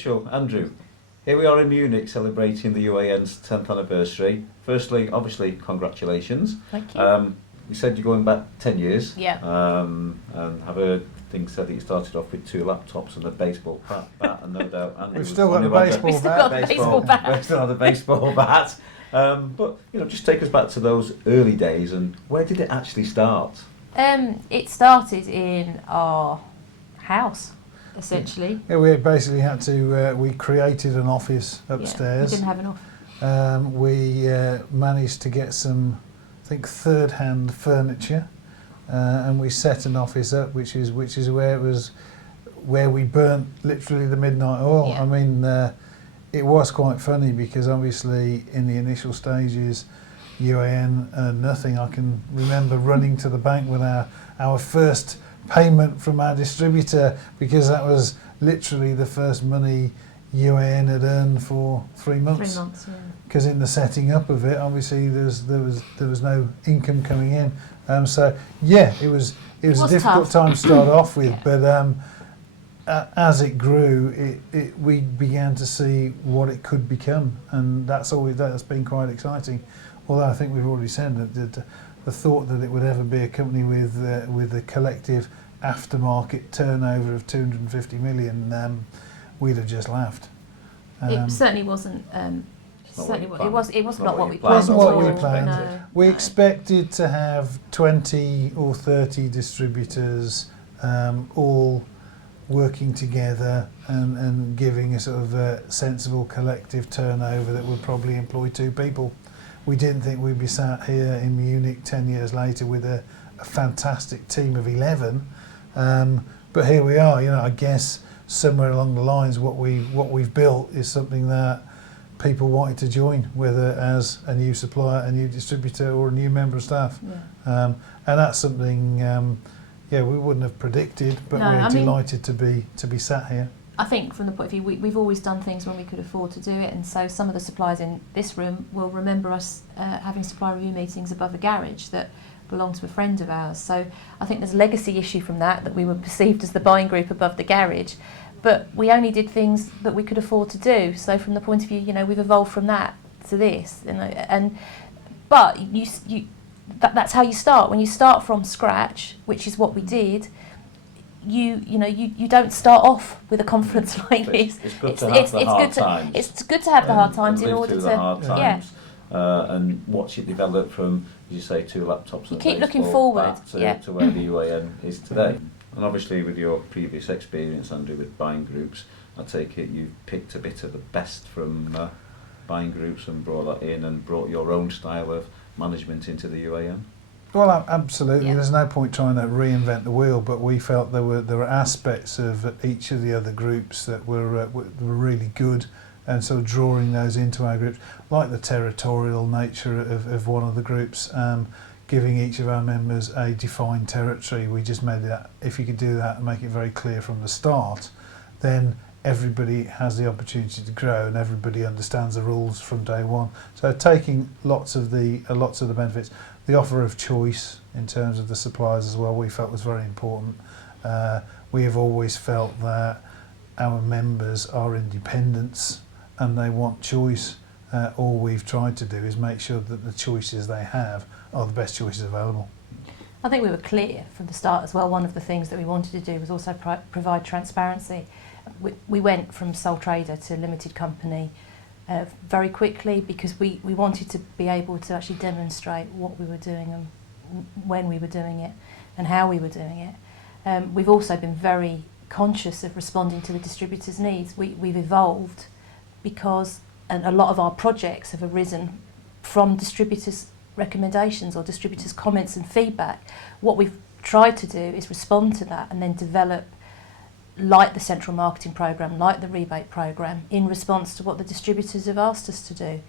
Rachel, Andrew, here we are in Munich celebrating the UAN's 10th anniversary. Firstly, obviously, congratulations. Thank you. You said you're going back 10 years. Yeah. And I've heard things said that you started off with 2 laptops and a baseball bat, and no doubt Andrew We've still got the baseball bat. We've still got the baseball bat. We still have the baseball bat. But, just take us back to those early days, and where did it actually start? It started in our house, essentially. Yeah, we basically had to, we created an office upstairs. We didn't have an office. We managed to get some, I think, third-hand furniture, and we set an office up, which is where we burnt literally the midnight oil. Yeah. I mean, it was quite funny because obviously in the initial stages, UAN earned nothing. I can remember running to the bank with our first payment from our distributor, because that was literally the first money UAN had earned for 3 months. 3 months, yeah. Because in the setting up of it, obviously there was no income coming in. So yeah, it was a difficult tough. time to start off with, Yeah. but as it grew, we began to see what it could become, and that's been quite exciting. Although I think we've already said that the thought that it would ever be a company with a collective aftermarket turnover of 250 million, we'd have just laughed. It certainly wasn't. It was not what we It planned. wasn't what we planned. No, We no. expected to have 20 or 30 distributors, all working together and giving a sort of a sensible collective turnover that would probably employ 2 people. We didn't think we'd be sat here in Munich 10 years later with a fantastic team of 11, but here we are. I guess somewhere along the lines what we've built is something that people wanted to join, whether as a new supplier, a new distributor, or a new member of staff. Yeah. And that's something we wouldn't have predicted, but No, we're I mean, delighted to be sat here. I think from the point of view, we've always done things when we could afford to do it, and so some of the suppliers in this room will remember us having supplier review meetings above a garage that belonged to a friend of ours. So I think there's a legacy issue from that we were perceived as the buying group above the garage, but we only did things that we could afford to do. So from the point of view, we've evolved from that to this, but that's how you start. When you start from scratch, which is what we did, you don't start off with a conference like this. It's good to have the hard times. It's good to have the hard times in order to the hard times, yeah. And watch it develop from, as you say, 2 laptops. You and keep a looking baseball forward, bat to where the UAN is today. And obviously, with your previous experience, Andrew, with buying groups, I take it you've picked a bit of the best from buying groups and brought that in and brought your own style of management into the UAN. Well, absolutely. Yeah. There's no point trying to reinvent the wheel, but we felt there were aspects of each of the other groups that were really good, and so drawing those into our groups, like the territorial nature of one of the groups, giving each of our members a defined territory. We just made that, if you could do that and make it very clear from the start, then everybody has the opportunity to grow and everybody understands the rules from day one. So taking lots of the benefits. The offer of choice in terms of the suppliers as well, we felt was very important. We have always felt that our members are independents and they want choice. All we've tried to do is make sure that the choices they have are the best choices available. I think we were clear from the start as well. One of the things that we wanted to do was also provide transparency. We went from sole trader to limited company very quickly because we wanted to be able to actually demonstrate what we were doing and when we were doing it and how we were doing it. We've also been very conscious of responding to the distributors' needs. We've evolved because a lot of our projects have arisen from distributors' recommendations or distributors' comments and feedback. What we've tried to do is respond to that and then develop, like the central marketing programme, like the rebate programme, in response to what the distributors have asked us to do.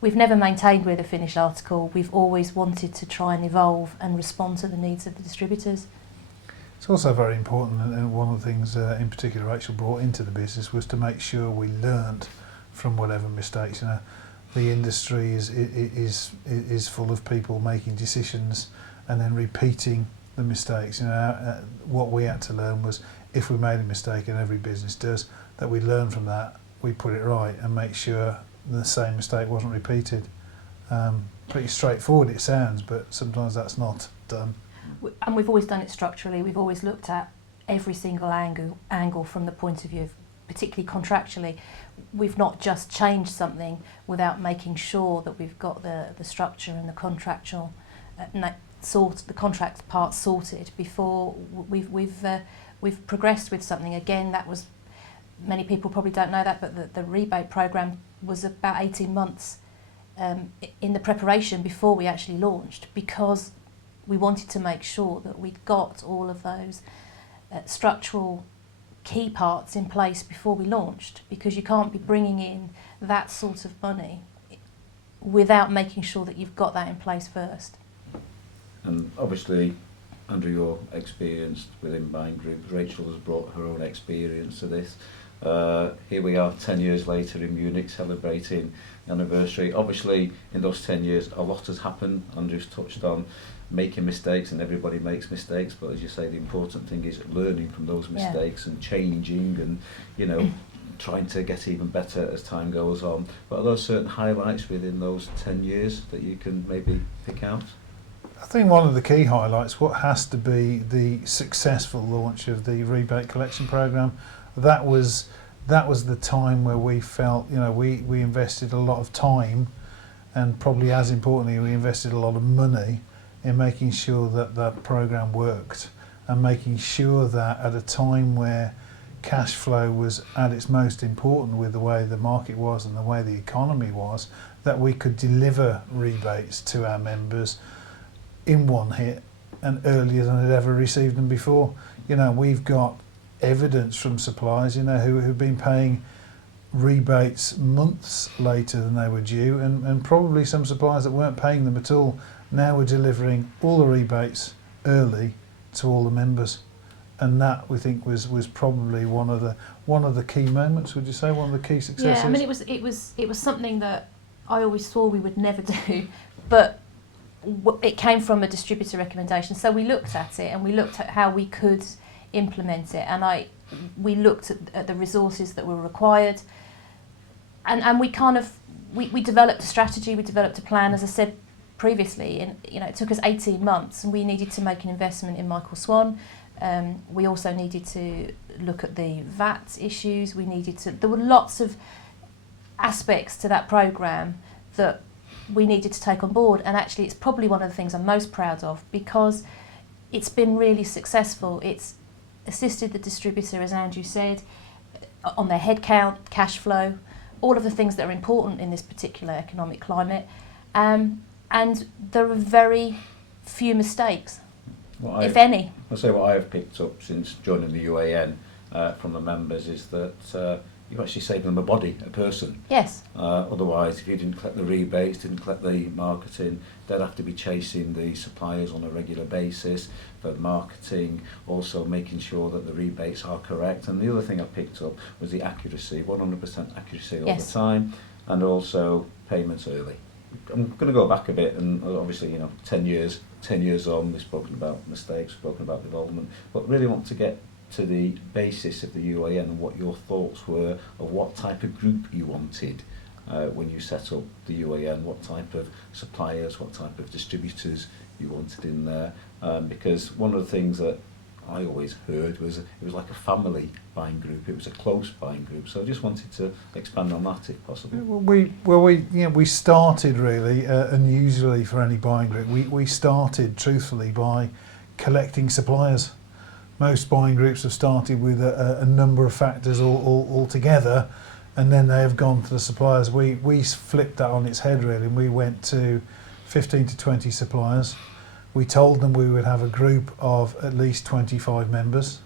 We've never maintained we're the finished article. We've always wanted to try and evolve and respond to the needs of the distributors. It's also very important, and one of the things in particular Rachel brought into the business was to make sure we learnt from whatever mistakes. The industry is full of people making decisions and then repeating the mistakes. What we had to learn was if we made a mistake, and every business does, that we learn from that, we put it right and make sure the same mistake wasn't repeated. Pretty straightforward it sounds, but sometimes that's not done. And we've always done it structurally. We've always looked at every single angle from the point of view of, particularly contractually. We've not just changed something without making sure that we've got the structure and the contractual the contract part sorted before we've progressed with something. Again, that was, many people probably don't know that, but the rebate programme was about 18 months in the preparation before we actually launched, because we wanted to make sure that we'd got all of those structural key parts in place before we launched, because you can't be bringing in that sort of money without making sure that you've got that in place first. And obviously, under your experience within buying groups, Rachel has brought her own experience to this. Here we are 10 years later in Munich, celebrating the anniversary. Obviously, in those 10 years, a lot has happened. Andrew's touched on making mistakes, and everybody makes mistakes, but as you say, the important thing is learning from those mistakes and changing and, you know, trying to get even better as time goes on. But are there certain highlights within those 10 years that you can maybe pick out? I think one of the key highlights, what has to be the successful launch of the rebate collection programme. That was the time where we felt, you know, we invested a lot of time, and probably as importantly, we invested a lot of money in making sure that that programme worked, and making sure that at a time where cash flow was at its most important with the way the market was and the way the economy was, that we could deliver rebates to our members in one hit and earlier than had ever received them before. You know, we've got evidence from suppliers, you know, who've been paying rebates months later than they were due, and probably some suppliers that weren't paying them at all. Now we're delivering all the rebates early to all the members, and that we think was probably one of the key moments. Would you say one of the key successes? Yeah, I mean it was something that I always thought we would never do, but it came from a distributor recommendation. So we looked at it and we looked at how we could implement it, and we looked at the resources that were required, and we kind of we developed a strategy, we developed a plan, as I said previously, and you know, it took us 18 months, and we needed to make an investment in Michael Swan. We also needed to look at the VAT issues. There were lots of aspects to that programme that we needed to take on board, and actually it's probably one of the things I'm most proud of, because it's been really successful. It's assisted the distributor, as Andrew said, on their headcount, cash flow, all of the things that are important in this particular economic climate, and there are very few mistakes, if any. I'll say what I have picked up since joining the UAN from the members is that you actually save them a person. Yes. Otherwise, if you didn't collect the rebates, didn't collect the marketing, they'd have to be chasing the suppliers on a regular basis for marketing, also making sure that the rebates are correct. And the other thing I picked up was the accuracy, 100% accuracy all the time, and also payments early. I'm going to go back a bit, and obviously, you know, 10 years on, we've spoken about mistakes, spoken about development, but really want to get to the basis of the UAN and what your thoughts were of what type of group you wanted when you set up the UAN, what type of suppliers, what type of distributors you wanted in there, because one of the things that I always heard was it was like a family buying group, it was a close buying group, so I just wanted to expand on that if possible. We started really unusually for any buying group. We started truthfully by collecting suppliers. Most buying groups have started with a number of factors all together, and then they have gone to the suppliers. We flipped that on its head really, and we went to 15 to 20 suppliers. We told them we would have a group of at least 25 members.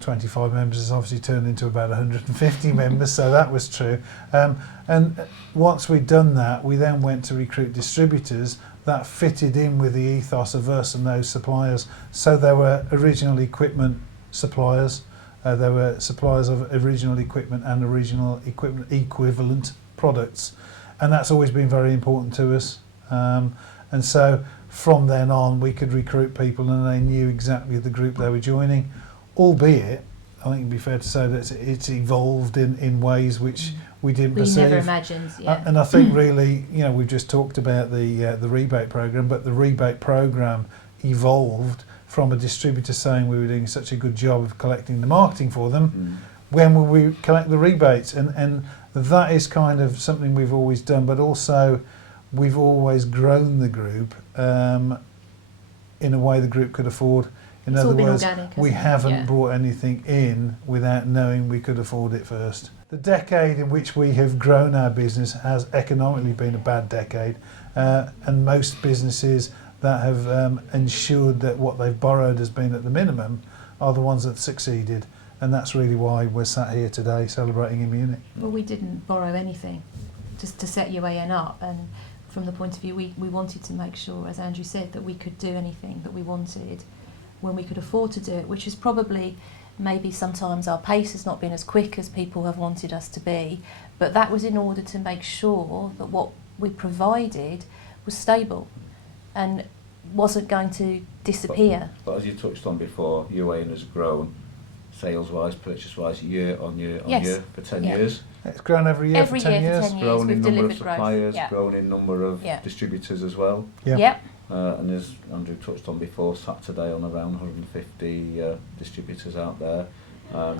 25 members has obviously turned into about 150 members, so that was true. And once we'd done that, we then went to recruit distributors that fitted in with the ethos of us and those suppliers. So there were original equipment suppliers, there were suppliers of original equipment and original equipment equivalent products, and that's always been very important to us. And so from then on, we could recruit people and they knew exactly the group they were joining, albeit I think it'd be fair to say that it's evolved in ways which we didn't We perceive. never imagined, And I think really, we've just talked about the rebate program, but the rebate program evolved from a distributor saying we were doing such a good job of collecting the marketing for them. When will we collect the rebates? And that is kind of something we've always done, but also we've always grown the group in a way the group could afford. In other words, we haven't brought anything in without knowing we could afford it first. The decade in which we have grown our business has economically been a bad decade, and most businesses that have ensured that what they've borrowed has been at the minimum are the ones that succeeded, and that's really why we're sat here today celebrating in Munich. Well, we didn't borrow anything just to set UAN up, and from the point of view we wanted to make sure, as Andrew said, that we could do anything that we wanted when we could afford to do it, which is probably maybe sometimes our pace has not been as quick as people have wanted us to be, but that was in order to make sure that what we provided was stable and wasn't going to disappear. But as you touched on before, UAN has grown sales-wise, purchase-wise, year on year on year for 10 years. It's grown every year for 10 years. Grown in we've number of delivered growth. suppliers, grown in number of distributors as well. Yep. And as Andrew touched on before, sat today on around 150 distributors out there.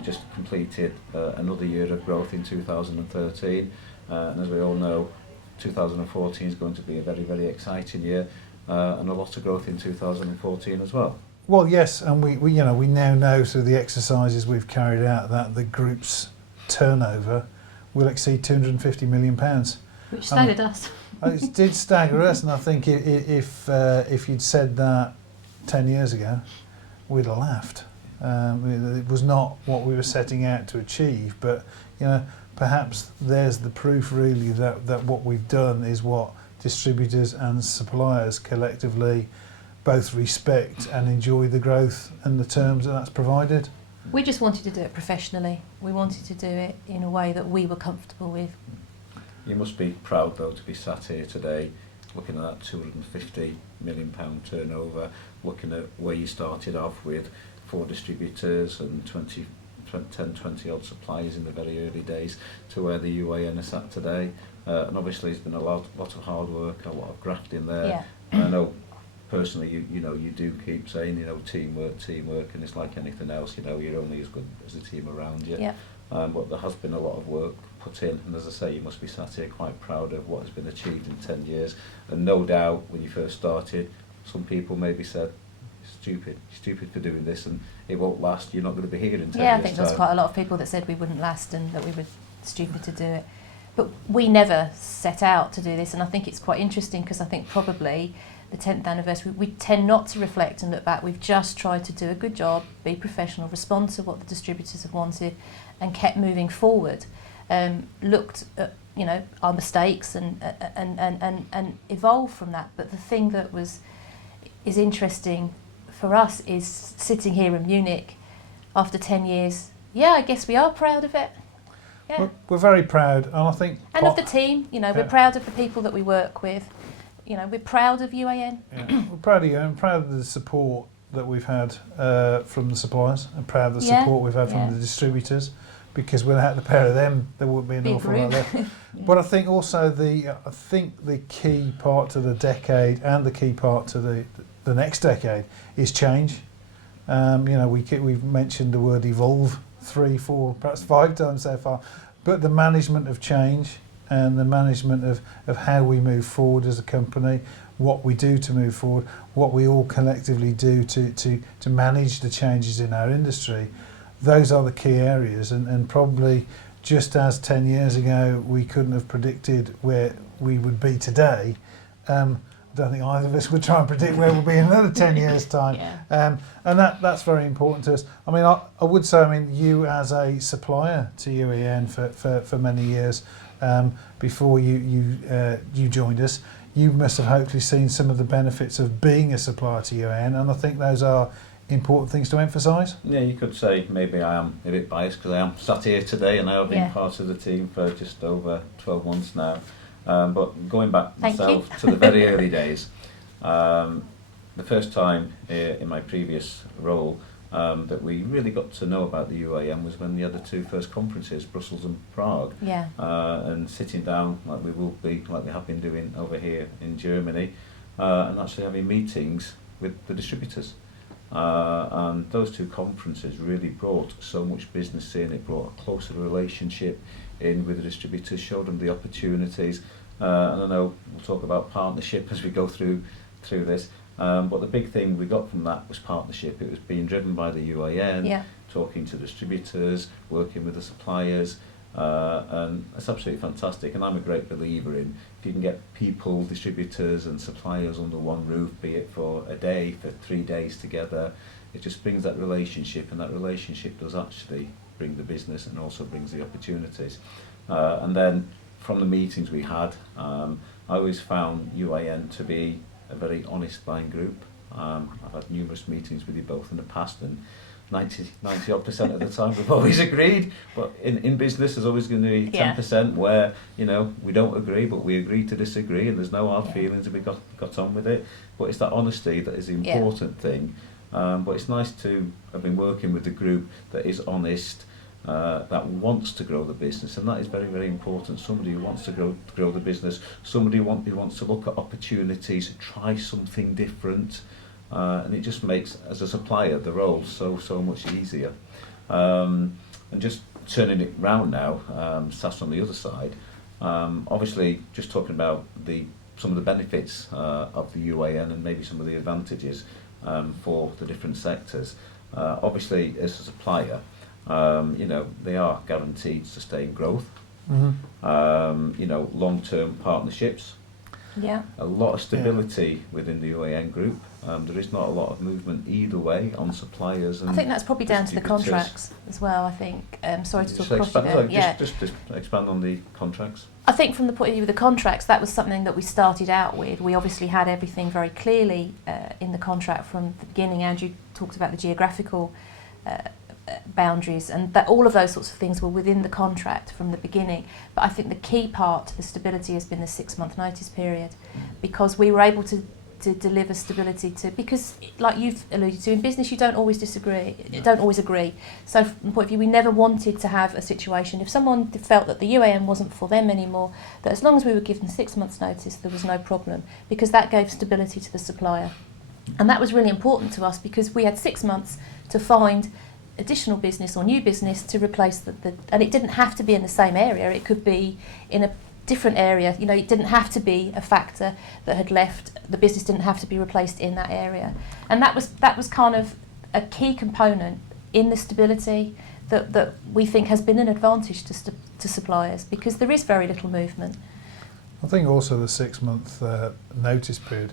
Just completed another year of growth in 2013. And as we all know, 2014 is going to be a very, very exciting year, and a lot of growth in 2014 as well. Well, yes, and we now know through the exercises we've carried out that the group's turnover will exceed £250 million. Which staggered us. It did stagger us, and I think if you'd said that 10 years ago, we'd have laughed. It was not what we were setting out to achieve, but perhaps there's the proof really that what we've done is what distributors and suppliers collectively both respect and enjoy the growth and the terms that's provided. We just wanted to do it professionally. We wanted to do it in a way that we were comfortable with. You must be proud though to be sat here today looking at that £250 million turnover, looking at where you started off with 4 distributors and 20 odd suppliers in the very early days to where the UAN is at today. And obviously there's been a lot of hard work, a lot of graft in there. Yeah. And I know personally you do keep saying teamwork, and it's like anything else, you're only as good as the team around you. Yeah. But there has been a lot of work put in, and as I say, you must be sat here quite proud of what has been achieved in 10 years. And no doubt when you first started, some people maybe said, stupid for doing this and it won't last, you're not going to be here in 10 years. Yeah, I think there's quite a lot of people that said we wouldn't last and that we were stupid to do it. But we never set out to do this, and I think it's quite interesting because I think probably the 10th anniversary, we tend not to reflect and look back. We've just tried to do a good job, be professional, respond to what the distributors have wanted, and kept moving forward. Looked at our mistakes and evolved from that. But the thing that is interesting for us is sitting here in Munich after 10 years. Yeah, I guess we are proud of it. Yeah. We're very proud, and I think... And of the team, we're proud of the people that we work with. We're proud of UAN. Yeah. We're proud of you, and proud of the support that we've had from the suppliers, and proud of the support we've had from the distributors, because without the pair of them, there wouldn't be an awful lot left. But I think also the key part to the decade and the key part to the next decade is change. We've mentioned the word evolve 3, 4, perhaps 5 times so far, but the management of change and the management of how we move forward as a company, what we do to move forward, what we all collectively do to manage the changes in our industry, those are the key areas. And probably just as 10 years ago we couldn't have predicted where we would be today, I don't think either of us would try and predict where we'll be in another 10 years' time. And that's very important to us. I mean, I would say, you as a supplier to UAN for many years, before you joined us, you must have hopefully seen some of the benefits of being a supplier to UAN, and I think those are important things to emphasise. Yeah, you could say maybe I am a bit biased because I am sat here today and I have been part of the team for just over 12 months now. But going back myself to the very early days, the first time in my previous role, that we really got to know about the UAN was when we had the two first conferences, Brussels and Prague, Yeah. and sitting down like we have been doing over here in Germany, and actually having meetings with the distributors. And those two conferences really brought so much business in. It brought a closer relationship in with the distributors, showed them the opportunities. And I know we'll talk about partnership as we go through this. But the big thing we got from that was partnership. It was being driven by the UAN, Yeah. talking to distributors, working with the suppliers, and it's absolutely fantastic. And I'm a great believer in if you can get people, distributors and suppliers under one roof, be it for a day, for 3 days together, it just brings that relationship, and that relationship does actually bring the business and also brings the opportunities. And then from the meetings we had, I always found UAN to be a very honest buying group. I've had numerous meetings with you both in the past, and 90% of the time we've always agreed, but in business there's always going to be 10% where, you know, we don't agree, but we agree to disagree, and there's no hard feelings, and we got on with it. But it's that honesty that is the important thing. But it's nice to have been working with a group that is honest, that wants to grow the business, and that is very, very important. Somebody who wants to grow the business, somebody who wants to look at opportunities, try something different, and it just makes, as a supplier, the role so much easier. And just turning it round now, Sas on the other side, obviously just talking about some of the benefits of the UAN and maybe some of the advantages for the different sectors. Obviously, as a supplier, you know, they are guaranteed sustained growth, you know, long-term partnerships, a lot of stability within the UAN group. There is not a lot of movement either way on suppliers. And I think that's probably down to the contracts as well, I think. Sorry to talk across you there. Just expand on the contracts. I think from the point of view of the contracts, that was something that we started out with. We obviously had everything very clearly in the contract from the beginning. Andrew talked about the geographical boundaries, and that all of those sorts of things were within the contract from the beginning. But I think the key part to the stability has been the 6-month notice period, because we were able to deliver stability because, like you've alluded to, in business you don't always agree. So from the point of view, we never wanted to have a situation, if someone felt that the UAN wasn't for them anymore, that as long as we were given 6 months notice, there was no problem, because that gave stability to the supplier. And that was really important to us, because we had 6 months to find additional business or new business to replace and it didn't have to be in the same area, it could be in a different area. You know, it didn't have to be a factor that had left, the business didn't have to be replaced in that area. And that was kind of a key component in the stability that we think has been an advantage to suppliers, because there is very little movement. I think also the 6-month notice period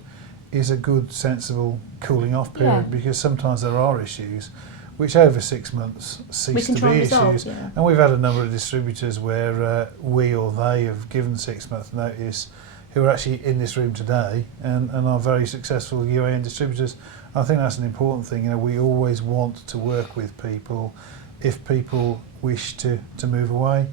is a good, sensible cooling off period, because sometimes there are issues which over 6 months cease to be issues. And we've had a number of distributors where we or they have given 6-month notice, who are actually in this room today and are very successful UAN distributors. I think that's an important thing. You know, we always want to work with people. If people wish to move away,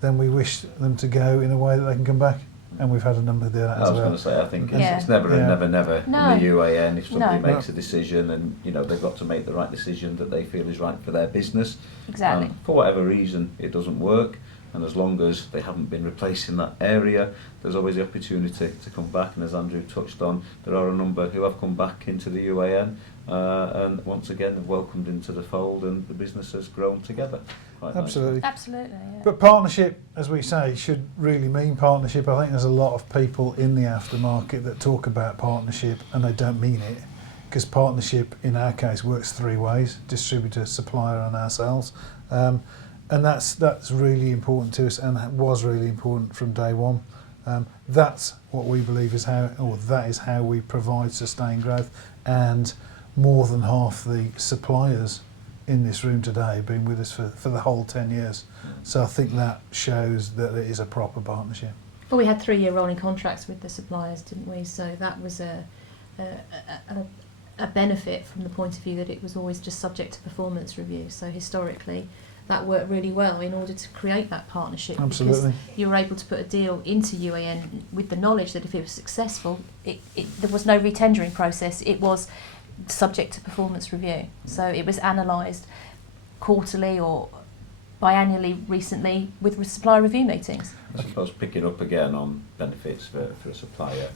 then we wish them to go in a way that they can come back. And we've had a number of that as well. I was going to say, I think it's never a never No. in the UAN. If somebody No. makes a decision, and you know, they've got to make the right decision that they feel is right for their business. Exactly. For whatever reason it doesn't work, and as long as they haven't been replaced in that area, there's always the opportunity to come back. And as Andrew touched on, there are a number who have come back into the UAN and once again have welcomed into the fold, and the business has grown together. Absolutely. Absolutely, yeah. But partnership, as we say, should really mean partnership. I think there's a lot of people in the aftermarket that talk about partnership and they don't mean it, because partnership in our case works 3 ways: distributor, supplier and ourselves. And that's really important to us, and was really important from day one. That's what we believe that is how we provide sustained growth, and more than half the suppliers in this room today have been with us for the whole 10 years. So I think that shows that it is a proper partnership. Well, we had 3-year rolling contracts with the suppliers, didn't we? So that was a benefit from the point of view that it was always just subject to performance review. So historically, that worked really well in order to create that partnership. Absolutely. Because you were able to put a deal into UAN with the knowledge that if it was successful, there was no retendering process. It was subject to performance review. So it was analysed quarterly or biannually recently with supplier review meetings. I suppose picking up again on benefits for a supplier,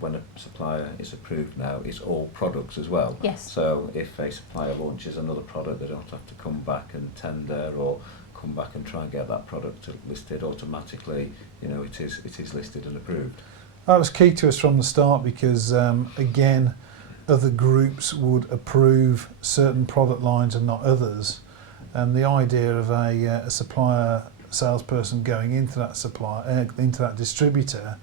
when a supplier is approved now, it's all products as well. Yes. So if a supplier launches another product, they don't have to come back and tender or come back and try and get that product listed automatically. You know, it is listed and approved. That was key to us from the start because, again, other groups would approve certain product lines and not others. And the idea of a supplier salesperson going into that into that distributor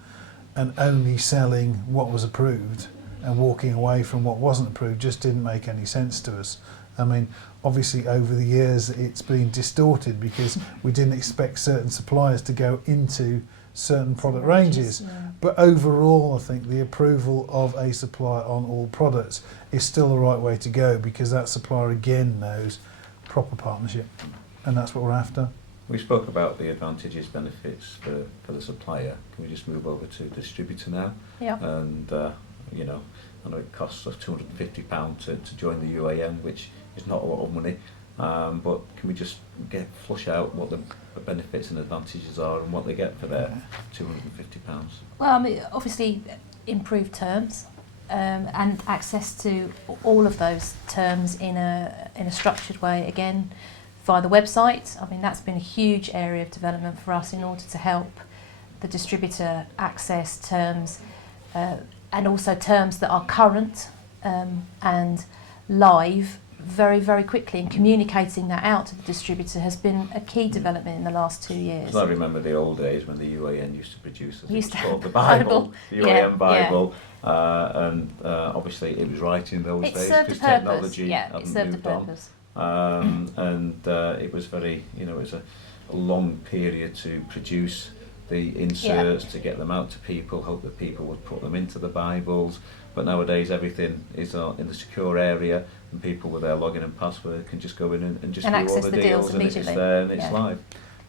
and only selling what was approved and walking away from what wasn't approved just didn't make any sense to us. I mean, obviously over the years it's been distorted because we didn't expect certain suppliers to go into certain product ranges. Yeah. But overall, I think the approval of a supplier on all products is still the right way to go because that supplier again knows proper partnership, and that's what we're after. We spoke about the advantages, benefits for the supplier. Can we just move over to distributor now? Yeah. And you know, I know it costs us £250 to join the UAN, which is not a lot of money. But can we just flush out what the benefits and advantages are and what they get for their £250? Well, I mean, obviously improved terms and access to all of those terms in a structured way, again, via the website. I mean, that's been a huge area of development for us in order to help the distributor access terms and also terms that are current and live very, very quickly, and communicating that out to the distributor has been a key development in the last 2 years. I remember the old days when the UAN used to produce the Bible. the UAN Bible, and obviously it was right in those days because technology hadn't moved on. And it was very, you know, it was a long period to produce the inserts, to get them out to people, hope that people would put them into the Bibles. But nowadays everything is in the secure area, and people with their login and password can just go in and just view all the deals and it's there and it's live.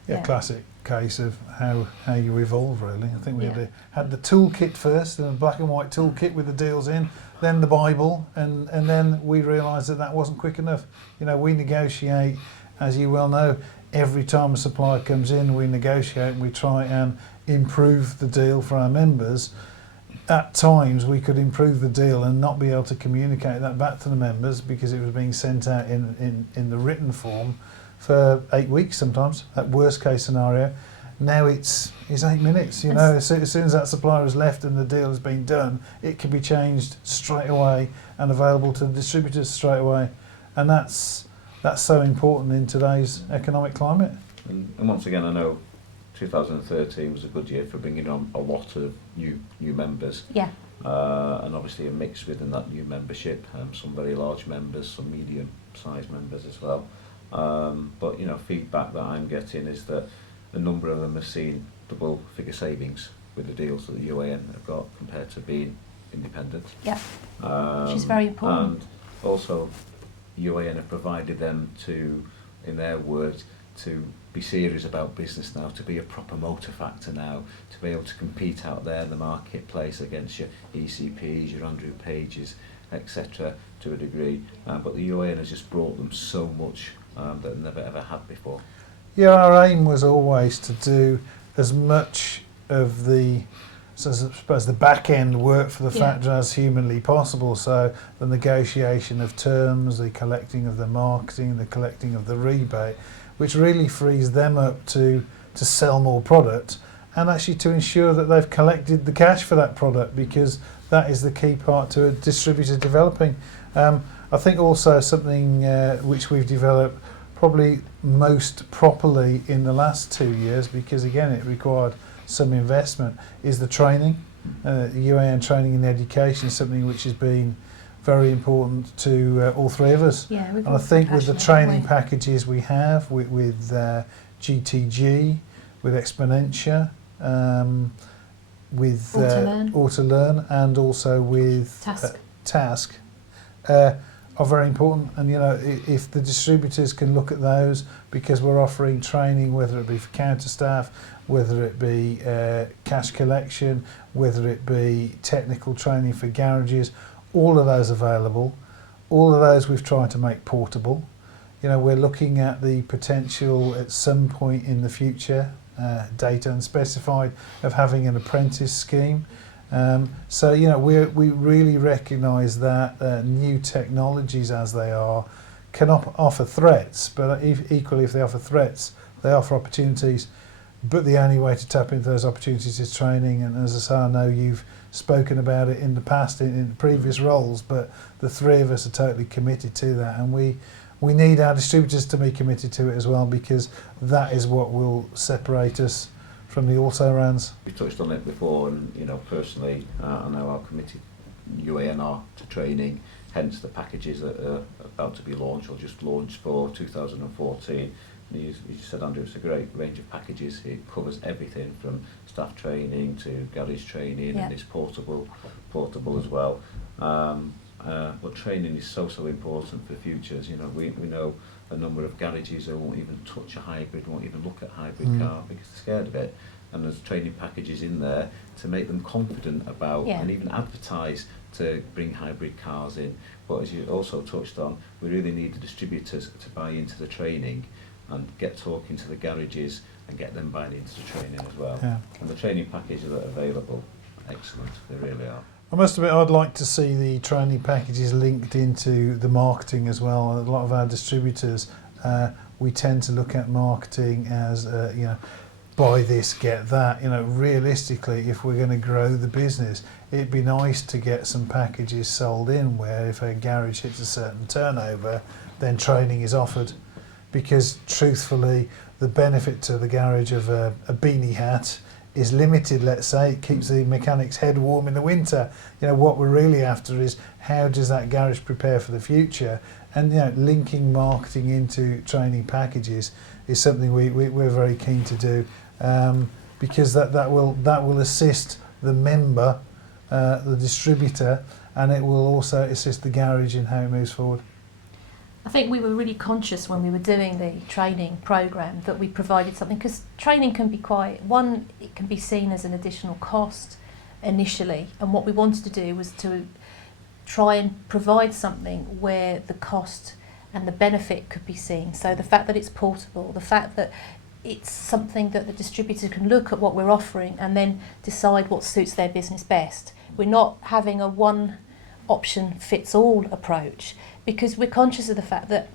Yeah, classic case of how you evolve, really. I think we had the toolkit first, and a black and white toolkit with the deals in, then the Bible, and then we realised that wasn't quick enough. You know, we negotiate, as you well know, every time a supplier comes in, we negotiate and we try and improve the deal for our members. At times we could improve the deal and not be able to communicate that back to the members because it was being sent out in the written form for 8 weeks sometimes, at worst case scenario. Now it's 8 minutes, you know, as soon as that supplier has left and the deal has been done, it can be changed straight away and available to the distributors straight away. And that's so important in today's economic climate. And once again, I know 2013 was a good year for bringing on a lot of new members. Yeah. And obviously a mix within that new membership, some very large members, some medium-sized members as well. But you know, feedback that I'm getting is that a number of them have seen double-figure savings with the deals that the UAN have got compared to being independent. Yeah. Which is very important. And also, UAN have provided them to, in their words, to be serious about business now, to be a proper motor factor now, to be able to compete out there in the marketplace against your ECPs, your Andrew Pages, etc. to a degree. But the UAN has just brought them so much that they never ever had before. Yeah, our aim was always to do as much of the, so I suppose, the back end work for the factor as humanly possible. So the negotiation of terms, the collecting of the marketing, the collecting of the rebate, which really frees them up to sell more product and actually to ensure that they've collected the cash for that product, because that is the key part to a distributor developing. I think also something which we've developed probably most properly in the last 2 years, because again it required some investment, is the training. UAN training and education is something which has been very important to all three of us. Yeah, and I think with the training packages we have with GTG, with Exponentia, with Auto-Learn, and also with Task, are very important. And you know, if the distributors can look at those, because we're offering training, whether it be for counter staff, whether it be cash collection, whether it be technical training for garages, all of those available. All of those we've tried to make portable. We're looking at the potential at some point in the future, data unspecified, of having an apprentice scheme. We really recognise that new technologies as they are can offer threats, but equally if they offer threats, they offer opportunities. But the only way to tap into those opportunities is training, and as I say, I know you've spoken about it in the past in previous roles, but the three of us are totally committed to that, and we need our distributors to be committed to it as well, because that is what will separate us from the also-rans. We touched on it before, and personally, I know how committed UAN are to training, hence the packages that are about to be launched or just launched for 2014. You said, Andrew, it's a great range of packages. It covers everything from staff training to garage training, and it's portable as well. But training is so important for futures. We know a number of garages that won't even touch a hybrid, won't even look at hybrid car because they're scared of it. And there's training packages in there to make them confident about and even advertise to bring hybrid cars in. But as you also touched on, we really need the distributors to buy into the training and get talking to the garages and get them buying into the training as well. Yeah. And the training packages that are available, excellent, they really are. I must admit, I'd like to see the training packages linked into the marketing as well. A lot of our distributors, we tend to look at marketing as, buy this, get that. Realistically, if we're going to grow the business, it'd be nice to get some packages sold in where if a garage hits a certain turnover, then training is offered. Because truthfully, the benefit to the garage of a beanie hat is limited. Let's say it keeps the mechanic's head warm in the winter. What we're really after is how does that garage prepare for the future, and linking marketing into training packages is something we're very keen to do, because that will assist the member, the distributor, and it will also assist the garage in how it moves forward. I think we were really conscious when we were doing the training programme that we provided something, because training can be it can be seen as an additional cost initially, and what we wanted to do was to try and provide something where the cost and the benefit could be seen. So the fact that it's portable, the fact that it's something that the distributor can look at what we're offering and then decide what suits their business best. We're not having a one option fits all approach, because we're conscious of the fact that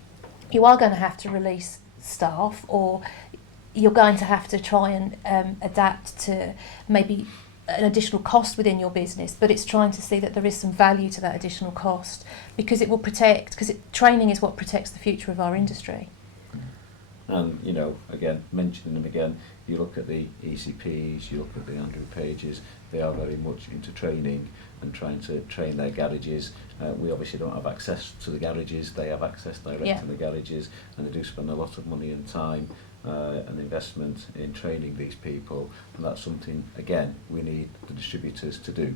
you are going to have to release staff, or you're going to have to try and adapt to maybe an additional cost within your business, but it's trying to see that there is some value to that additional cost, because it will protect, because training is what protects the future of our industry. And again, mentioning them again, you look at the ECPs, you look at the Andrew Pages, they are very much into training and trying to train their garages. We obviously don't have access to the garages, they have access direct to the garages, and they do spend a lot of money and time and investment in training these people, and that's something, again, we need the distributors to do,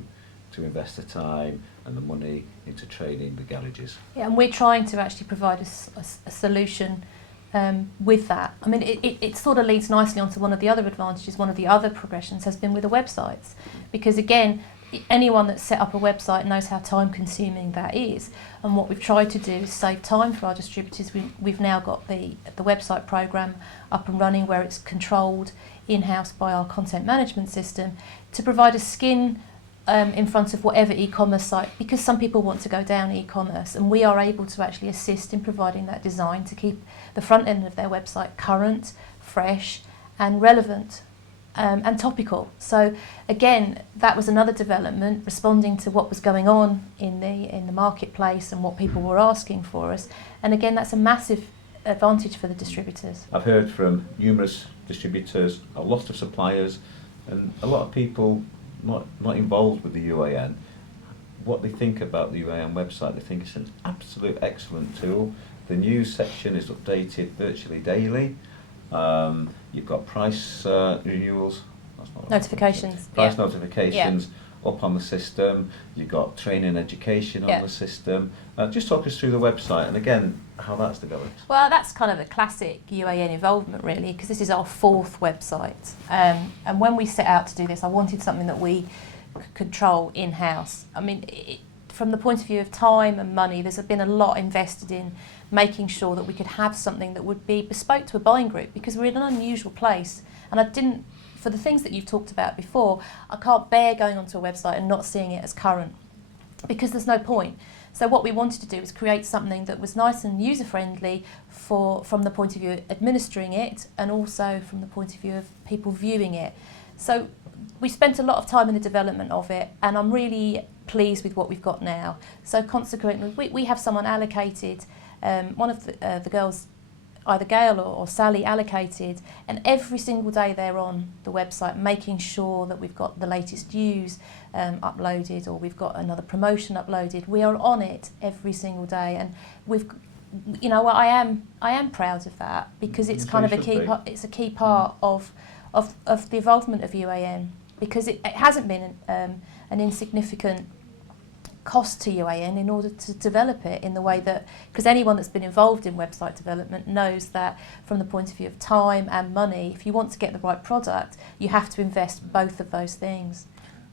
to invest the time and the money into training the garages. Yeah, and we're trying to actually provide a solution with that. I mean, it sort of leads nicely onto one of the other advantages, one of the other progressions has been with the websites, because again, anyone that's set up a website knows how time consuming that is, and what we've tried to do is save time for our distributors. We've now got the website program up and running, where it's controlled in-house by our content management system to provide a skin in front of whatever e-commerce site, because some people want to go down e-commerce, and we are able to actually assist in providing that design to keep the front end of their website current, fresh and relevant and topical. So again, that was another development, responding to what was going on in the marketplace and what people were asking for us, and again, that's a massive advantage for the distributors. I've heard from numerous distributors, a lot of suppliers, and a lot of people not involved with the UAN, what they think about the UAN website. They think it's an absolute excellent tool. The news section is updated virtually daily. You've got price renewals, notifications, price notifications up on the system. You've got training and education on the system. Just talk us through the website and again how that's developed. Well, that's kind of a classic UAN involvement really, because this is our fourth website, and when we set out to do this, I wanted something that we could control in-house. I mean, from the point of view of time and money, there's been a lot invested in making sure that we could have something that would be bespoke to a buying group, because we're in an unusual place. And for the things that you've talked about before, I can't bear going onto a website and not seeing it as current, because there's no point. So what we wanted to do was create something that was nice and user-friendly from the point of view of administering it, and also from the point of view of people viewing it. So we spent a lot of time in the development of it, and I'm really pleased with what we've got now. So consequently, we have someone allocated, one of the girls, either Gail or Sally, allocated, and every single day they're on the website making sure that we've got the latest news uploaded, or we've got another promotion uploaded. We are on it every single day, and I am proud of that, because it's kind of it's a key part of the involvement of UAN, because it hasn't been an insignificant cost to UAN in order to develop it in the way that, because anyone that's been involved in website development knows that from the point of view of time and money, if you want to get the right product, you have to invest both of those things.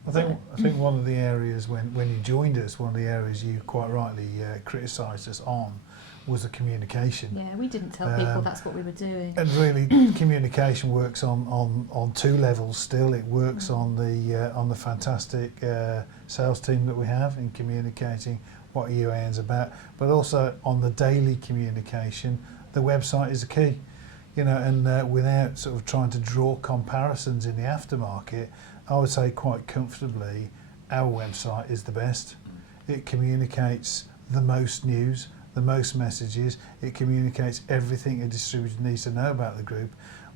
I think one of the areas when you joined us, one of the areas you quite rightly criticised us on was the communication. Yeah, we didn't tell people that's what we were doing. And really, communication works on two levels still. It works on the fantastic sales team that we have in communicating what UAN's about, but also on the daily communication. The website is the key, and without sort of trying to draw comparisons in the aftermarket, I would say quite comfortably our website is the best. It communicates the most news, the most messages. It communicates everything a distributor needs to know about the group.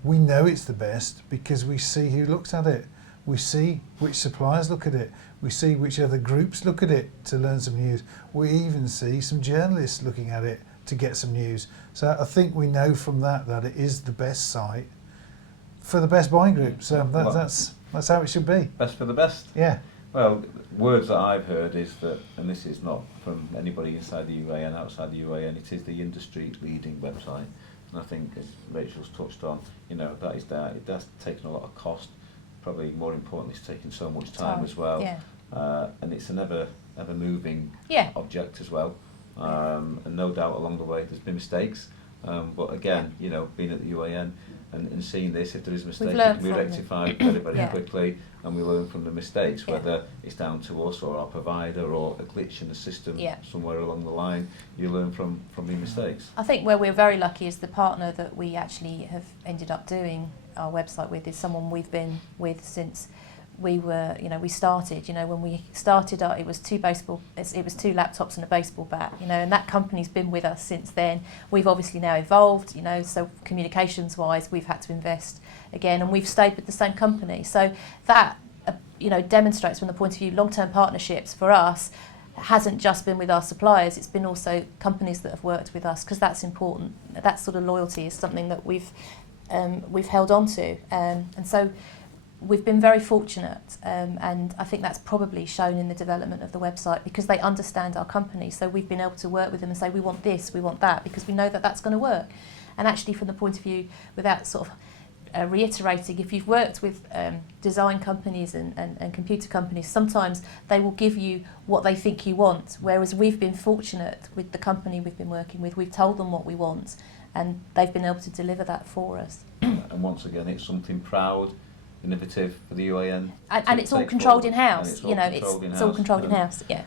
We know it's the best because we see who looks at it. We see which suppliers look at it. We see which other groups look at it to learn some news. We even see some journalists looking at it to get some news. So I think we know from that it is the best site for the best buying group. So that's how it should be. Best for the best. Yeah. Well, words that I've heard is that, and this is not from anybody inside the UAN, outside the UAN, it is the industry leading website. And I think, as Rachel's touched on, that is that. It has taken a lot of cost. Probably more importantly, it's taken so much time as well. Yeah. And it's an ever moving object as well. And no doubt along the way there's been mistakes. But again, being at the UAN and seeing this, if there is a mistake, it can be rectified very quickly, and we learn from the mistakes, whether it's down to us or our provider or a glitch in the system somewhere along the line. You learn from the mistakes. I think where we're very lucky is the partner that we actually have ended up doing our website with is someone we've been with since we were, we started. When we started, it was two laptops and a baseball bat. And that company's been with us since then. We've obviously now evolved. So communications-wise, we've had to invest again, and we've stayed with the same company. So that, demonstrates from the point of view long-term partnerships for us hasn't just been with our suppliers. It's been also companies that have worked with us, because that's important. That sort of loyalty is something that we've held on to, and so. We've been very fortunate, and I think that's probably shown in the development of the website, because they understand our company. So we've been able to work with them and say, we want this, we want that, because we know that that's going to work. And actually, from the point of view, without sort of reiterating, if you've worked with design companies and computer companies, sometimes they will give you what they think you want, whereas we've been fortunate with the company we've been working with. We've told them what we want, and they've been able to deliver that for us. And once again, it's something proud, innovative for the UAN, and it's all controlled in house. It's all controlled in house. Yeah.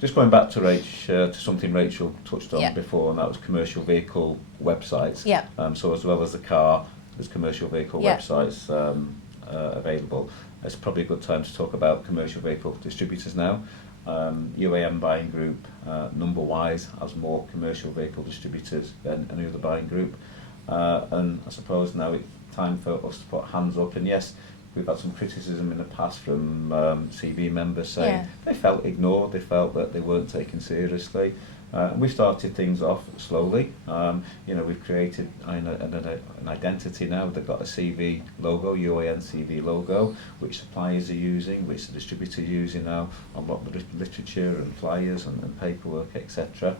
Just going back to something Rachel touched on before, and that was commercial vehicle websites. Yeah. So as well as the car, there's commercial vehicle websites available. It's probably a good time to talk about commercial vehicle distributors now. UAN buying group, number-wise, has more commercial vehicle distributors than any other buying group. And I suppose now it's time for us to put hands up. And yes, we've had some criticism in the past from CV members saying they felt ignored, they felt that they weren't taken seriously. We started things off slowly. We've created an identity now. They've got a CV logo, UAN CV logo, which suppliers are using, which the distributor are using now on what the literature and flyers and paperwork, etc.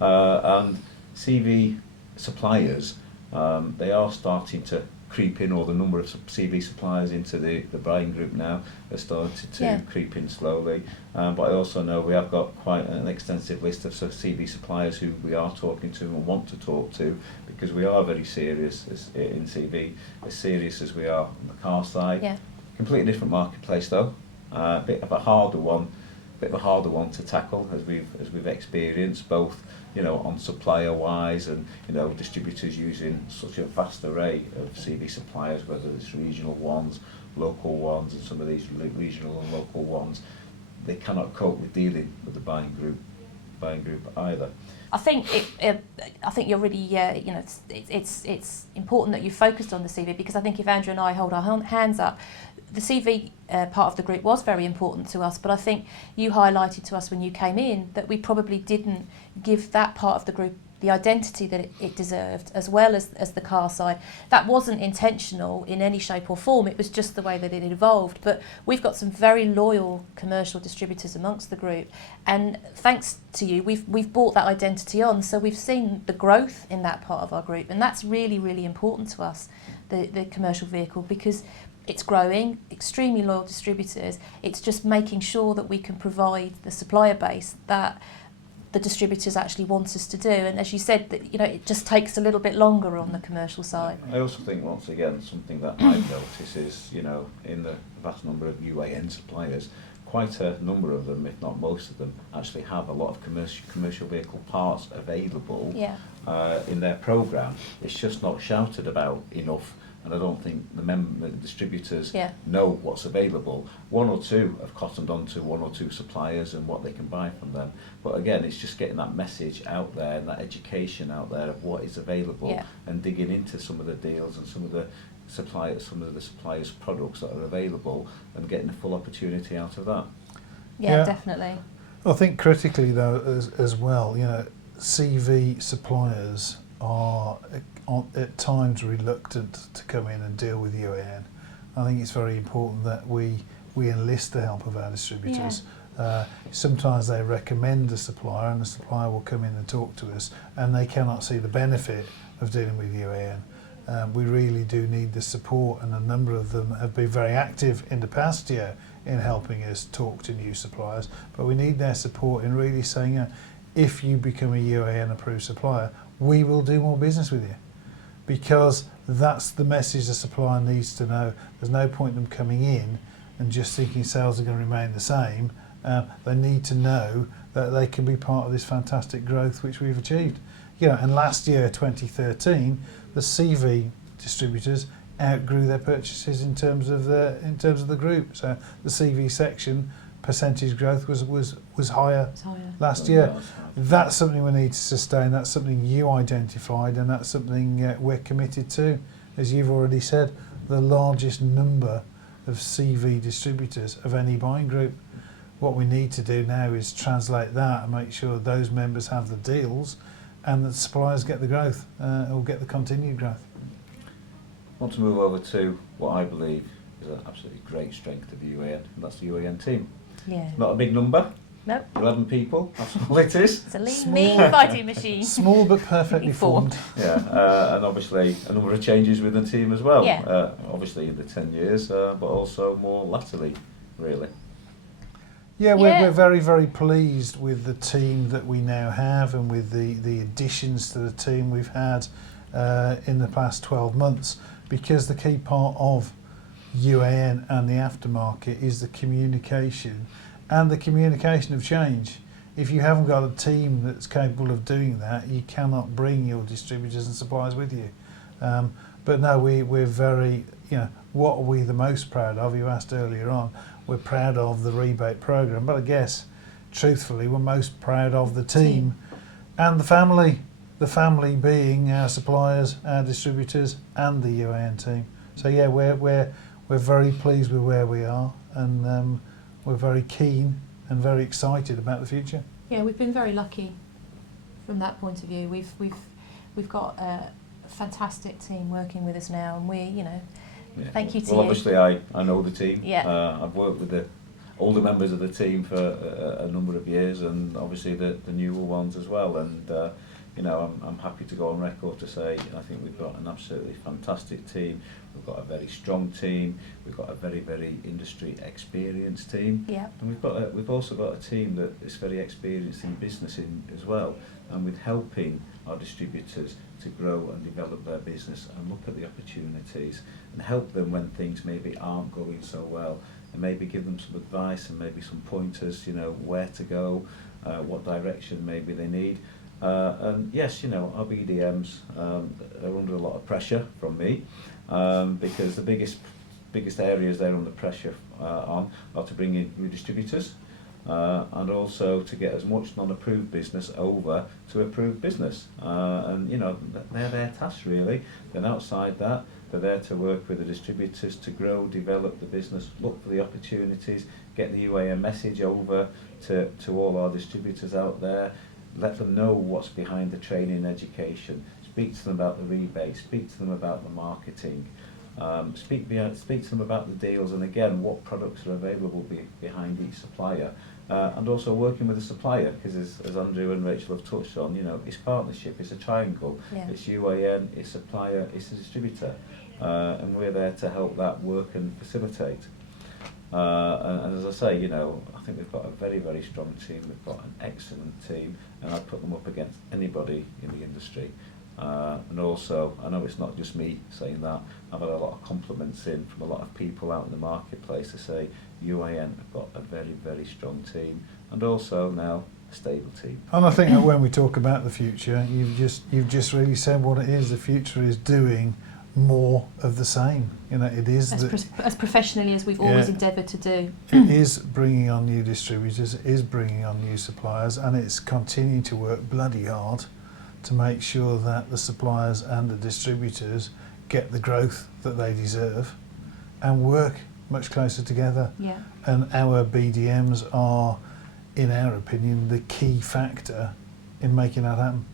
And CV suppliers, they are starting to creep in, or the number of CV suppliers into the buying group now has started to creep in slowly. But I also know we have got quite an extensive list of CV suppliers who we are talking to and want to talk to, because we are very serious in CV, as serious as we are on the car side. Yeah. Completely different marketplace though, a bit of a harder one to tackle, as we've experienced, both on supplier wise, and distributors using such a vast array of CV suppliers, whether it's regional ones, local ones, and some of these regional and local ones, they cannot cope with dealing with the buying group either. I think I think you're really it's important that you focused on the CV, because I think if Andrew and I hold our hands up, the CV part of the group was very important to us, but I think you highlighted to us when you came in that we probably didn't give that part of the group the identity that it deserved, as well as the car side. That wasn't intentional in any shape or form, it was just the way that it evolved. But we've got some very loyal commercial distributors amongst the group, and thanks to you, we've brought that identity on, so we've seen the growth in that part of our group, and that's really, really important to us, the commercial vehicle, because it's growing, extremely loyal distributors. It's just making sure that we can provide the supplier base that the distributors actually want us to do. And as you said, that it just takes a little bit longer on the commercial side. I also think, once again, something that I've noticed is, in the vast number of UAN suppliers, quite a number of them, if not most of them, actually have a lot of commercial vehicle parts available in their programme. It's just not shouted about enough. And I don't think the distributors know what's available. One or two have cottoned on to one or two suppliers and what they can buy from them. But again, it's just getting that message out there and that education out there of what is available, and digging into some of the deals and some of the suppliers' products that are available, and getting the full opportunity out of that. Yeah, definitely. I think critically though, as well, CV suppliers are at times reluctant to come in and deal with UAN. I think it's very important that we enlist the help of our distributors. Sometimes they recommend a supplier, and the supplier will come in and talk to us, and they cannot see the benefit of dealing with UAN. We really do need the support, and a number of them have been very active in the past year in helping us talk to new suppliers, but we need their support in really saying, if you become a UAN approved supplier, we will do more business with you, because that's the message the supplier needs to know. There's no point in them coming in and just thinking sales are going to remain the same. They need to know that they can be part of this fantastic growth which we've achieved. And last year, 2013, the CV distributors outgrew their purchases in terms of the group. So the CV section percentage growth was higher last year. That's something we need to sustain. That's something you identified, and that's something we're committed to. As you've already said, the largest number of CV distributors of any buying group. What we need to do now is translate that and make sure those members have the deals, and that suppliers get the growth, or get the continued growth. I want to move over to what I believe is an absolutely great strength of UAN, and that's the UAN team. Yeah. Not a big number. Nope. 11 people, that's all it is. It's a lean, mean fighting machine. Small but perfectly formed. And obviously a number of changes with the team as well. Yeah. Obviously in the 10 years, but also more latterly, really. Yeah, we're very, very pleased with the team that we now have, and with the additions to the team we've had in the past 12 months, because the key part of UAN and the aftermarket is the communication, and the communication of change. If you haven't got a team that's capable of doing that, you cannot bring your distributors and suppliers with you. But no, we're very, what are we the most proud of? You asked earlier on. We're proud of the rebate program, but I guess, truthfully, we're most proud of the team and the family. The family being our suppliers, our distributors, and the UAN team. So yeah, we're very pleased with where we are, and we're very keen and very excited about the future. Yeah, we've been very lucky from that point of view. We've got a fantastic team working with us now, and thank you to you. Well, obviously I know the team. Yeah. I've worked with the older members of the team for a number of years, and obviously the newer ones as well. And you know, I'm happy to go on record to say I think we've got an absolutely fantastic team. We've got a very strong team. We've got a very, very industry experienced team. Yeah. And we've also got a team that is very experienced in business as well, and with helping our distributors to grow and develop their business and look at the opportunities and help them when things maybe aren't going so well, and maybe give them some advice and maybe some pointers, you know, where to go, what direction maybe they need. And yes, you know, our BDMs are under a lot of pressure from me, because the biggest areas they're under pressure on are to bring in new distributors, and also to get as much non-approved business over to approved business. And you know, they're their tasks really. Then outside that, they're there to work with the distributors to grow, develop the business, look for the opportunities, get the UAN message over to all our distributors out there, let them know what's behind the training and education, speak to them about the rebates, speak to them about the marketing, speak to them about the deals, and again, what products are available behind each supplier. And also working with the supplier, because as Andrew and Rachel have touched on, you know, it's partnership, it's a triangle. Yeah. It's UAN, it's supplier, it's a distributor, and we're there to help that work and facilitate. And as I say, you know, I think we've got a very, very strong team. We've got an excellent team, and I'd put them up against anybody in the industry. And also, I know it's not just me saying that, I've had a lot of compliments in from a lot of people out in the marketplace to say UAN have got a very, very strong team, and also now a stable team. And I think that when we talk about the future, you've just really said what it is. The future is doing more of the same. You know, it is as professionally as we've always endeavoured to do. It is bringing on new distributors, it is bringing on new suppliers, and it's continuing to work bloody hard to make sure that the suppliers and the distributors get the growth that they deserve and work much closer together. Yeah. And our BDMs are, in our opinion, the key factor in making that happen.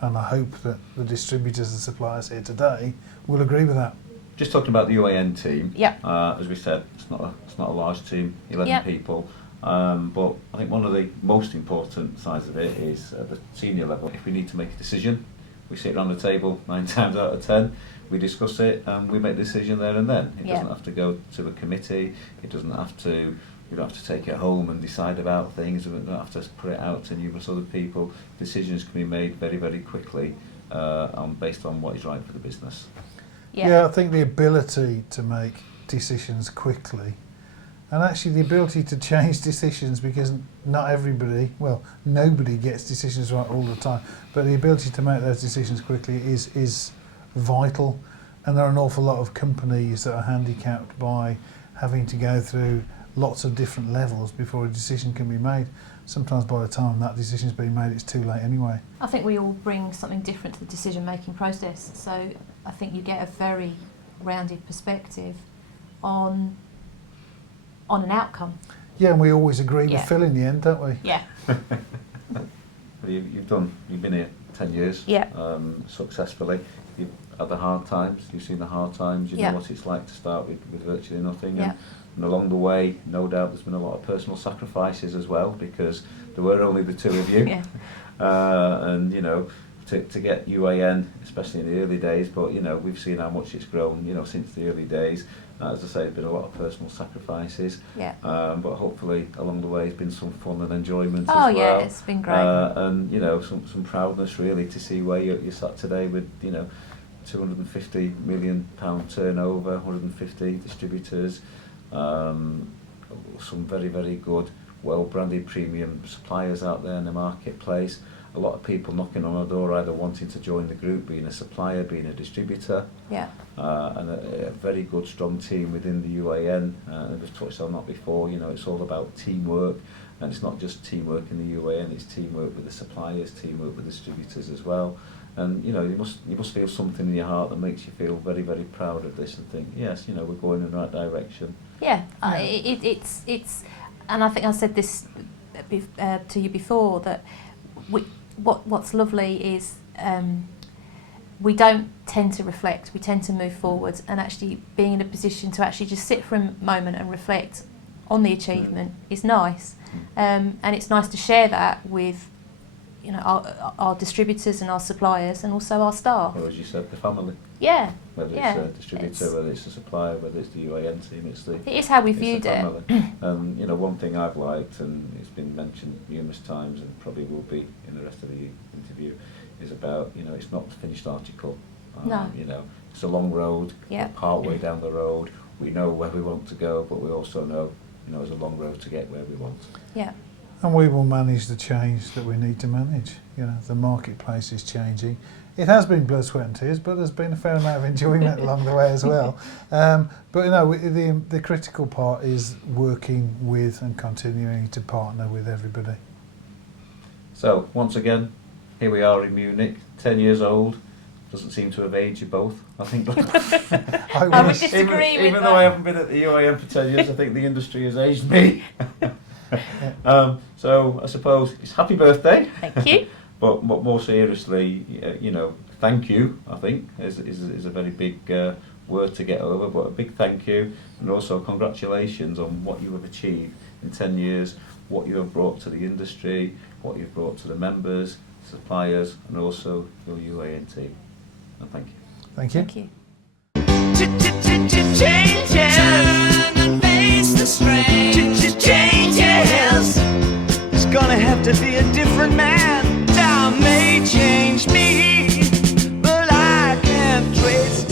And I hope that the distributors and suppliers here today will agree with that. Just talking about the UAN team, Yeah. As we said, it's not a large team, 11 Yeah. people. But I think one of the most important sides of it is at the senior level. If we need to make a decision, we sit around the table 9 times out of 10, we discuss it and we make the decision there and then. It doesn't have to go to a committee, it doesn't have to, we don't have to take it home and decide about things, we don't have to put it out to numerous other people. Decisions can be made very, very quickly based on what is right for the business. Yeah, I think the ability to make decisions quickly, and actually the ability to change decisions, because not everybody, well, nobody gets decisions right all the time, but the ability to make those decisions quickly is vital. And there are an awful lot of companies that are handicapped by having to go through lots of different levels before a decision can be made. Sometimes by the time that decision's been made, it's too late anyway. I think we all bring something different to the decision-making process, so I think you get a very rounded perspective on an outcome. Yeah, and we always agree with Phil in the end, don't we? Yeah. You've been here 10 years, successfully. You've had the hard times, you've seen the hard times, you know what it's like to start with virtually nothing. And along the way, no doubt there's been a lot of personal sacrifices as well, because there were only the two of you. And you know, to get UAN, especially in the early days, but you know, we've seen how much it's grown, you know, since the early days. As I say, there's been a lot of personal sacrifices, but hopefully along the way there's been some fun and enjoyment as well. Oh yeah, it's been great. And you know, some proudness really to see where you're sat today with, you know, £250 million turnover, 150 distributors, some very, very good, well-branded premium suppliers out there in the marketplace. A lot of people knocking on our door, either wanting to join the group, being a supplier, being a distributor. And a very good, strong team within the UAN. And we've touched on that before. You know, it's all about teamwork, and it's not just teamwork in the UAN. It's teamwork with the suppliers, teamwork with the distributors as well. And you know, you must feel something in your heart that makes you feel very, very proud of this and think, yes, you know, we're going in the right direction. It's and I think I said this to you before, that what's lovely is we don't tend to reflect, we tend to move forwards, and actually being in a position to actually just sit for a moment and reflect on the achievement is nice. And it's nice to share that with you know, our distributors and our suppliers, and also our staff. Or as you said, the family. Yeah. Whether Yeah, it's a distributor, whether it's a supplier, whether it's the UAN team, it is how we it's the viewed it. family. And you know, one thing I've liked, and it's been mentioned numerous times, and probably will be in the rest of the interview, is about, you know, it's not the finished article. No. You know, it's a long road. Yeah. We're part way down the road. We know where we want to go, but we also know, you know, it's a long road to get where we want. Yeah. And we will manage the change that we need to manage. You know, the marketplace is changing. It has been blood, sweat and tears, but there's been a fair amount of enjoyment along the way as well. But you know, the critical part is working with and continuing to partner with everybody. So, once again, here we are in Munich, 10 years old. Doesn't seem to have aged you both, I think. I would disagree with even that. though I haven't been at the UAN for 10 years, I think the industry has aged me. So I suppose it's happy birthday. Thank you. But more seriously, you know, thank you, I think, is a very big word to get over. But a big thank you, and also congratulations on what you have achieved in 10 years, what you have brought to the industry, what you've brought to the members, suppliers, and also your UAN team. And thank you. Thank you. Thank you. Changes. Turn and face the strain. Changes. There's gonna have to be a different man. Time may change me, but I can't trace